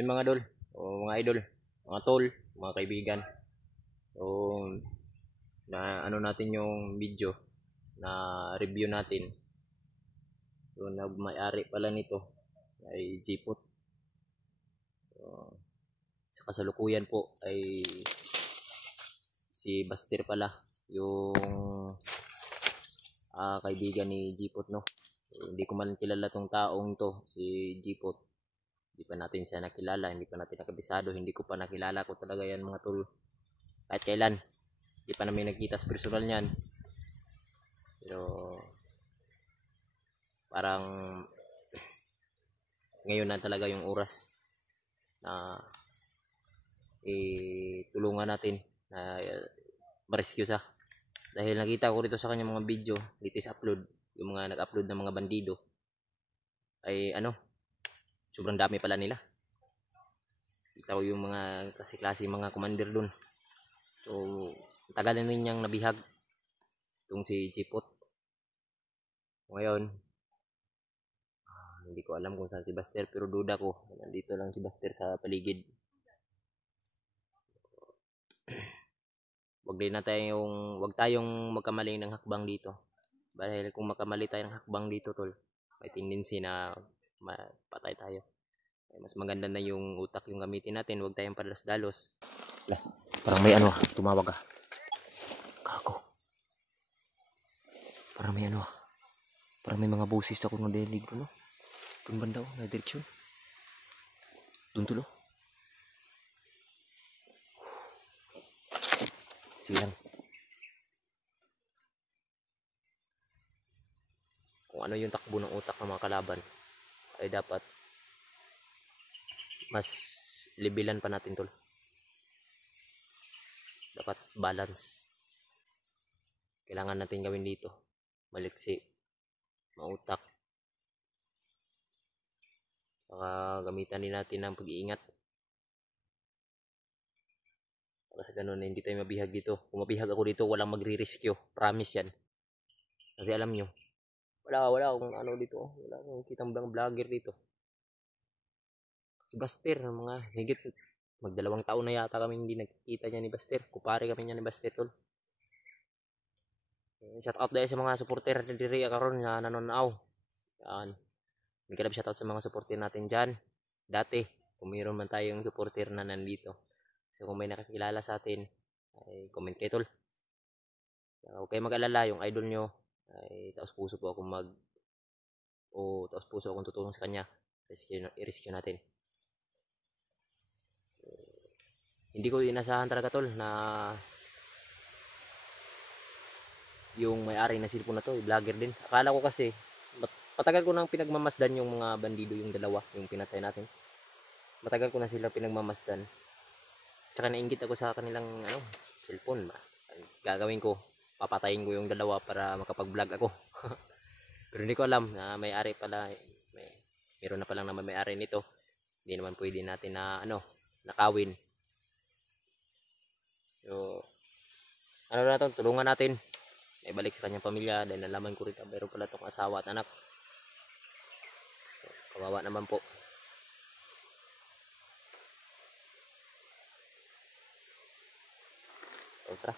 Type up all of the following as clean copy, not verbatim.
yun mga idol, mga tol, mga kaibigan. So, na ano natin yung video na review natin. So, may-ari pala nito ay Jeepot. So, sa kasalukuyan po ay si Buster pala yung kaibigan ni Jeepot, no. So, hindi ko man kilala tong taong to, si Jeepot. Hindi pa natin siya nakilala, hindi pa natin nakabisado, hindi ko pa nakilala ko talaga yan mga tol. Kahit kailan, hindi pa namin nagkita sa personal niyan. Pero parang ngayon na talaga yung oras na tulungan natin na ma-rescue siya. Dahil nakita ko dito sa kanya mga video, latest upload, yung mga nag-upload ng mga bandido ay sobrang dami pala nila. Kita ko yung mga klase mga commander dun. So, tagal na rin niyang nabihag itong si Jeepot. Ngayon, hindi ko alam kung saan si Buster, pero duda ko nandito lang si Buster sa paligid. Wag tayong magkamali ng hakbang dito. Dahil kung magkamali tayo ng hakbang dito, tol, may tendency na mapatay tayo. Mas maganda na yung utak yung gamitin natin, wag tayong padalos-dalos. Parang may tumawag Kako. Parang may parang may mga boses ako ng dinig no. Doon banda na direksyon. Doon tulo. Sige lang. Kung ano yung takbo ng utak ng mga kalaban, ay dapat mas levelan pa natin, tol. Dapat balance. Kailangan natin gawin dito. Maliksi. Mautak. Saka gamitan din natin ng pag-iingat. Para sa ganun, hindi tayo mabihag dito. Kung mabihag ako dito, walang magre-rescue. Promise yan. Kasi alam nyo, wala akong dito. Wala akong kitang vlogger dito. Si Buster, mga higit magdalawang taon na yata kami hindi nagkikita niya ni Buster. Kupare kami niya ni Buster, tol. Shout out dahil sa mga supporter ni diri karon nga nanonood. Yan. May kalab shout out sa mga supporter natin diyan. Dati, kung mayroon man tayong supporter na nandito. So kung may nakakilala sa atin, ay comment kayo, tol. Huwag kayo mag-alala, yung idol nyo ay taos puso po akong taos puso akong tutulong sa kanya. I-rescue natin. Hindi ko inasahan talaga, tol, na yung may-ari na cellphone na to, vlogger din. Akala ko kasi, matagal ko nang pinagmamasdan yung mga bandido, yung dalawa, yung pinatay natin. Matagal ko na sila pinagmamasdan. Tsaka nainggit ako sa kanilang cellphone. Gagawin ko, papatayin ko yung dalawa para makapag-vlog ako. Pero hindi ko alam na may-ari pala, meron na palang naman may-ari nito. Hindi naman pwede natin na nakawin. So, na to, tulungan natin. May balik sa kanyang pamilya dahil nalaman ko rin meron pala itong asawa at anak. So, kawawa naman po. So, tara.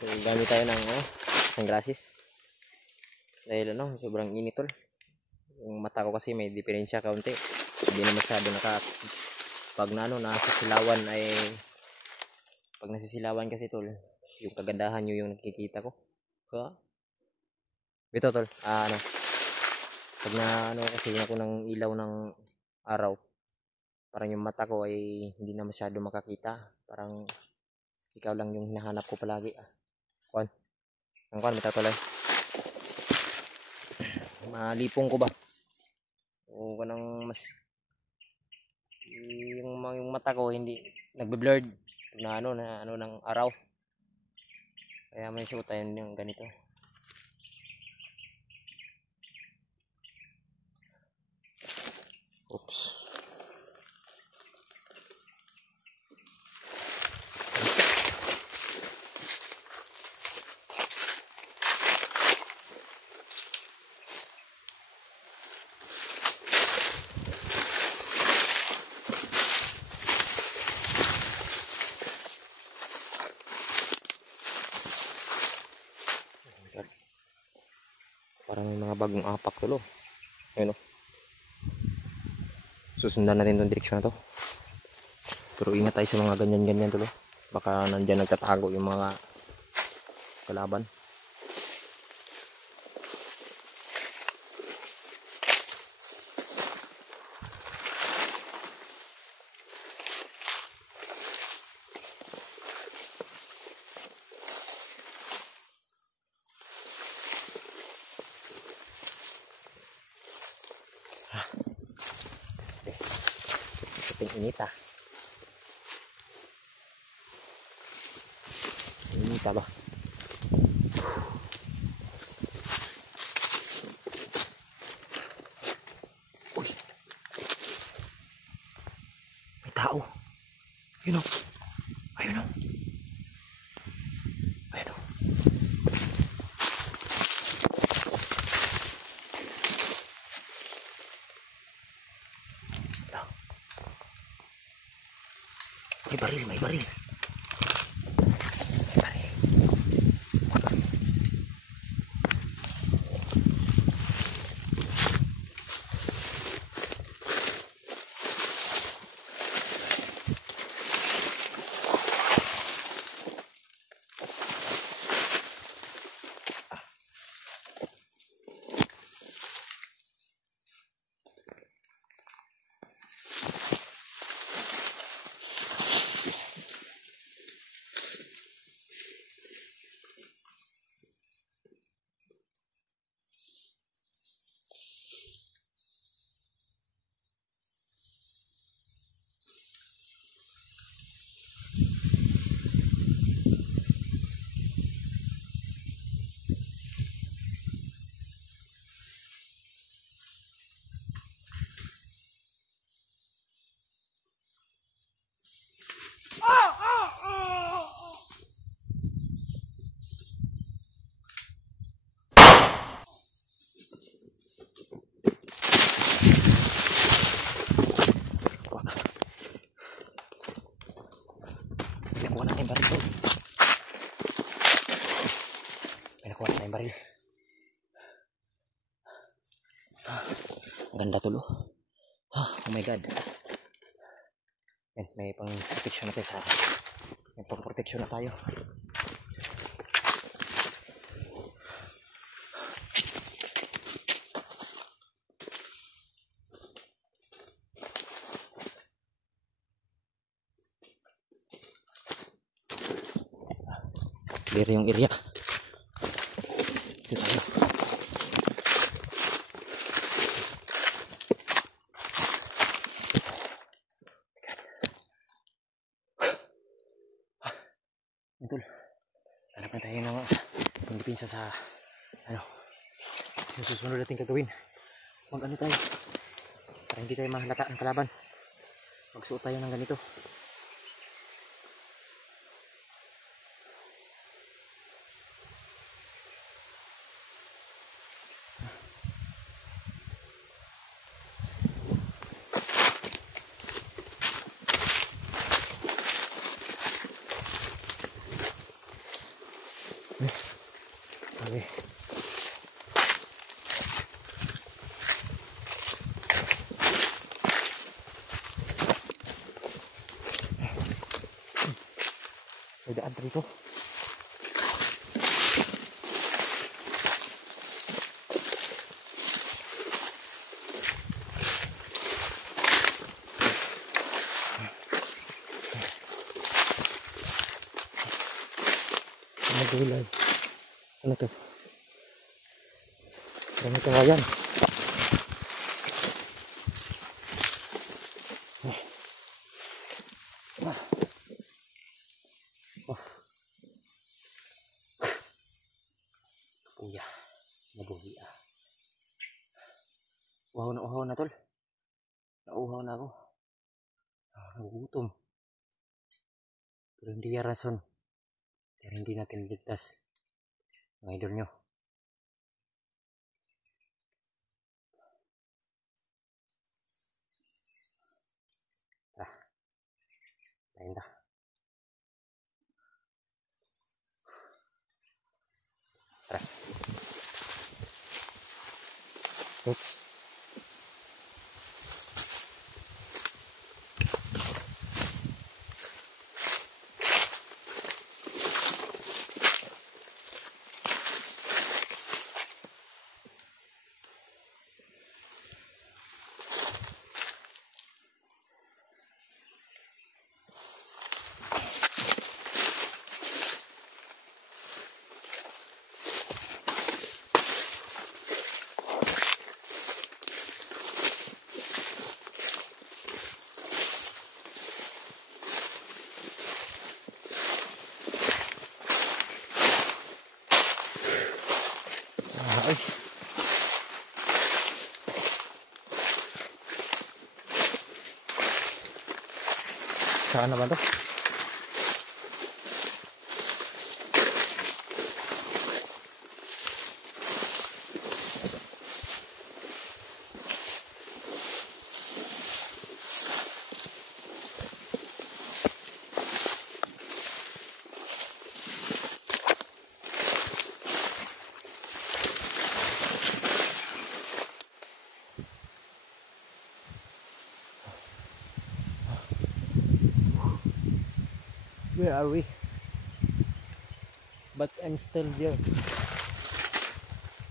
So, gamit tayo ng sunglasses. Dahil sobrang init, tol. Yung mata ko kasi may diferensya kaunti. Hindi na masyado pag nasisilawan ay pag nasisilawan kasi, tol, yung kagandahan nyo yung nakikita ko. So, ito, tol, pag kasi ako ng ilaw ng araw, parang yung mata ko ay hindi na masyado makakita. Parang ikaw lang yung hinahanap ko palagi. May tatulay. Malipong ko ba? O kanang mas yung mata ko hindi nagbe-blurred na ng araw. Kaya may suot tayo yung ganito. Oops. Para may mga bagong apak tulo. Ayun o. Susundan natin itong direksyon na to. Pero ingat tayo sa mga ganyan-ganyan tulo. Baka nandyan nagtatago yung mga kalaban. Ating inita. Inita ba? Uy. May tao. Ayun o. Ayun o. Ayun o. May baril, may baril. May baril. Nakuha na tayong baril. May nakuha na tayong baril. Ganda tulo. Oh my god. Yan, may pang protection na tayo sa akin. May pang protection na tayo. Clear yung area. Dito tayo. Idol, hanap na tayo ng pangpinsa sa ano yung susunod natin gagawin. Mag ano tayo para hindi tayo mahalata ng kalaban. Magsuot tayo ng ganito. Okay. May daan dito. Magulay. Ano to? Dami kawayan. Uya, nabuhi ah. Uhaw na tol. Nauhaw na ako. Nagugutom. Pero hindi yan rason. Pero hindi natin ligtas. Mga idol nyo. Tara. Tayo na. Tara. Oops. Ay. Saan na ba to? Where are we? But I'm still there.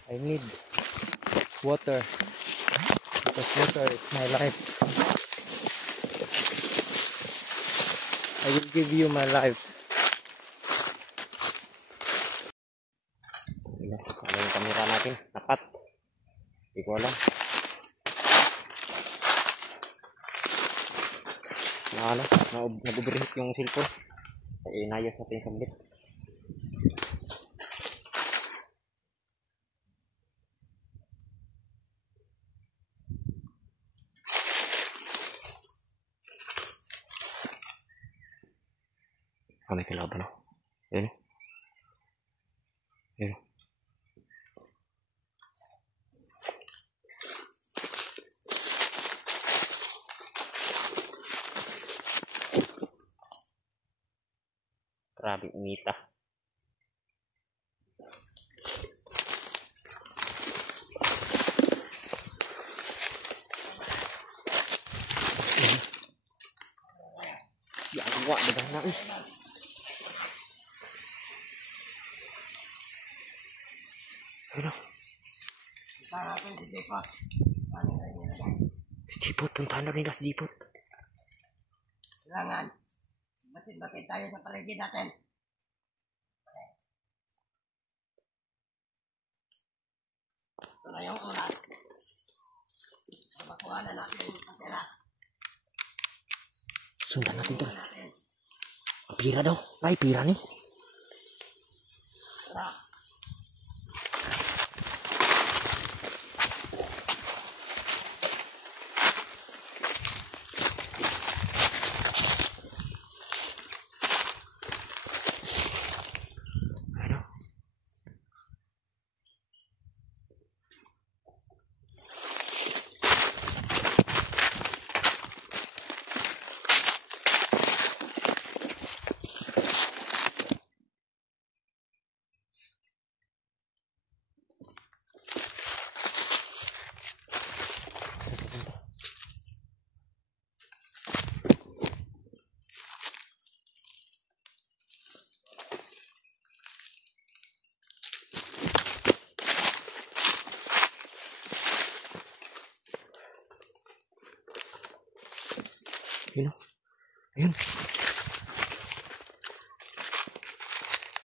I need water because water is my life. I will give you my life. Ano yung kamera natin? Nakat. Hindi ko alam. Nag-overheat yung cellphone. Kaya inayos natin yung sablit. May kalaban na. Ayun. Ayun. Grabe umita. Yawa dengan na eh. Ano? Si Jipot, puntahan na rin si Jipot. Kailangan batin-batin tayo sa paligid natin. Ito na yung oras. Makuha na natin yung pasira. Sundan natin to. Pira daw. Ay, pira nih. Tara. Ayun. Ayun.